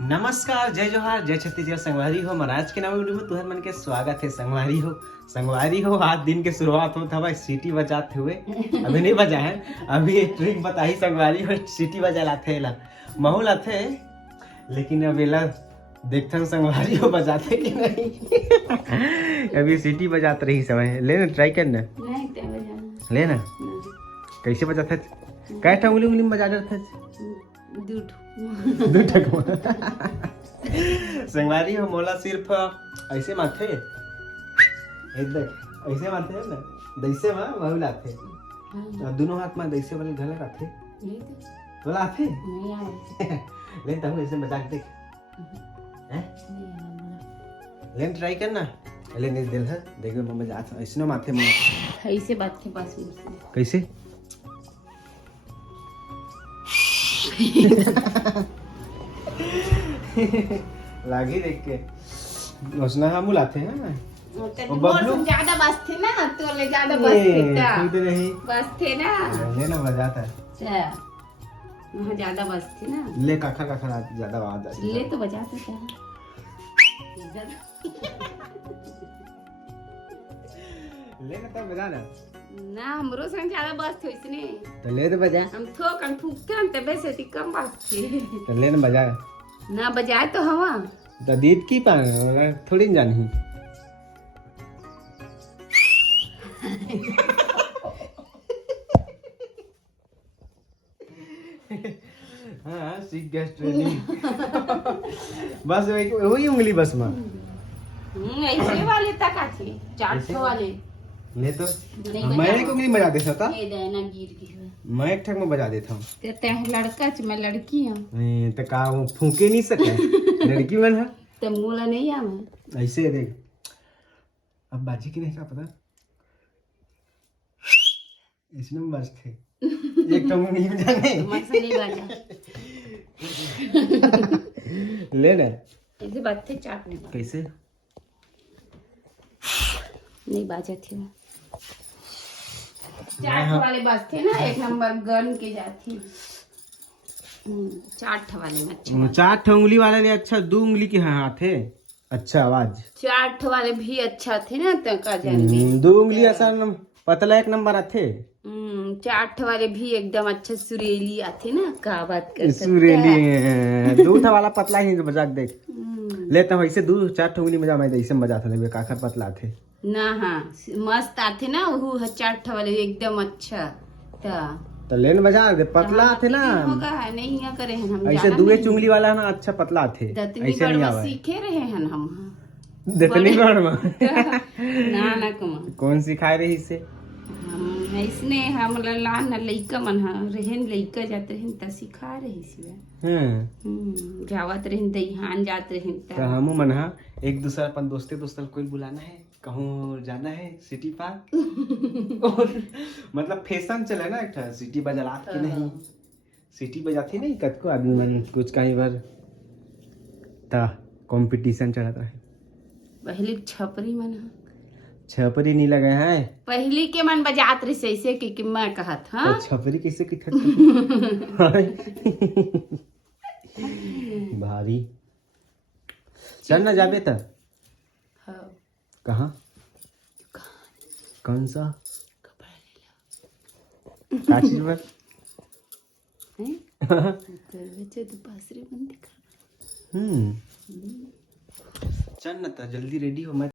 नमस्कार, जय जोहार, जय छत्तीसगढ़। संगवारी हो महाराज के नाम वीडियो में तुहर मन के स्वागत है। संगवारी हो आज दिन के शुरुआत होता भाई सीटी बजाते हुए। अभी नहीं बजा है, अभी एक ट्रिक बताई संगवारी हो। सीटी बजा लाथे ला महू लाथे, लेकिन अब एला देखते हैं संगवारी हो बजाते कि नहीं। अभी सीटी बजाते रही समय लेना ट्राई करना लेना कैसे बजाते कै ठा उंगली उंगली में बजा थे संगवारी हो मोला सिर्फ ऐसे माथे ऐसे माथे है ना दैसे में वही लाथे दोनों हाथ में दैसे वाले गले आथे बोला आथे लेन तब ऐसे मजाक देख लेन ट्राई करना लेन इस दिल है देखो मम्मा जा ऐसे माथे में ऐसे बात के पास कैसे लागी देख के उसना हम बुलाते हैं ना बबलू ज्यादा बसते ना तो ले ज्यादा बसते नहीं बसते ना लेना बजाता है वहाँ ज्यादा बसते ना ले काखा काखा ज्यादा आवाज आती ले तो बजाते थे लेना तब बजा ना हमरो संग ज्यादा बस इसने तो ले तो बजा हम थोक हम फूकते हम तबे से कम बसते तो लेना बजा ना बजाए तो हवा तो दीद की पा थोड़ी न जानी हाँ सीख गया ट्रेनिंग बस वही उंगली बस में ऐसे वाले तक आछे 400 वाले ले तो मैं एक उंगली बजा देता था ये देना गिर गई मैं एक ठक में बजा देता हूँ ते लड़का छ मैं लड़की हूँ नहीं तो का वो फूके नहीं सके लड़की मन है तो मोला नहीं आवे ऐसे देख अब बाजी की नहीं का पता इसमें बस थे एक तो नहीं बजाने मत नहीं बाजा ले ना ऐसे बात थे चाट नहीं कैसे नहीं बाजा थे चाट वाले बस थे ना एक नंबर गन के जाती चाट वाले में अच्छा चार उंगली वाले ने अच्छा दो उंगली के हाथ है अच्छा आवाज चाट वाले भी अच्छा थे ना तो का जान दो उंगली ऐसा पतला एक नंबर आते चाट वाले भी एकदम अच्छा सुरीली आते ना का बात कर सुरीली दूध वाला पतला ही मजाक देख लेता हूँ ऐसे दो चार उंगली मजा मैं ऐसे मजा था काखर पतला थे ना हाँ मस्त आते ना वो चाट वाले एकदम अच्छा तो लेन बजा दे पतला थे ना नहीं करे हैं हम ऐसे दुए चुंगली वाला ना अच्छा पतला थे ऐसे नहीं आवे सीखे रहे हैं हम दतनी बार में ना ना कौन सिखाए रही से हम इसने हम लान लइका मन रहन लइका जात रहन त सिखा रही सी जावत रहन दईहान जात रहन त हमू मन एक दूसरा अपन दोस्ते कोई बुलाना है कहूँ जाना है सिटी पार्क और मतलब फैशन चले ना एक सिटी बजात की नहीं सिटी बजाती नहीं कतको आदमी मन कुछ कहीं बार ता कंपटीशन चलता है पहले छपरी मन छपरी नहीं लगे हैं पहली के मन बजात रही ऐसे कि मैं कहत हां तो छपरी कैसे की भारी चल ना जाबे त कहाँ कौन सा काची पर चल ना तो जल्दी रेडी हो मैं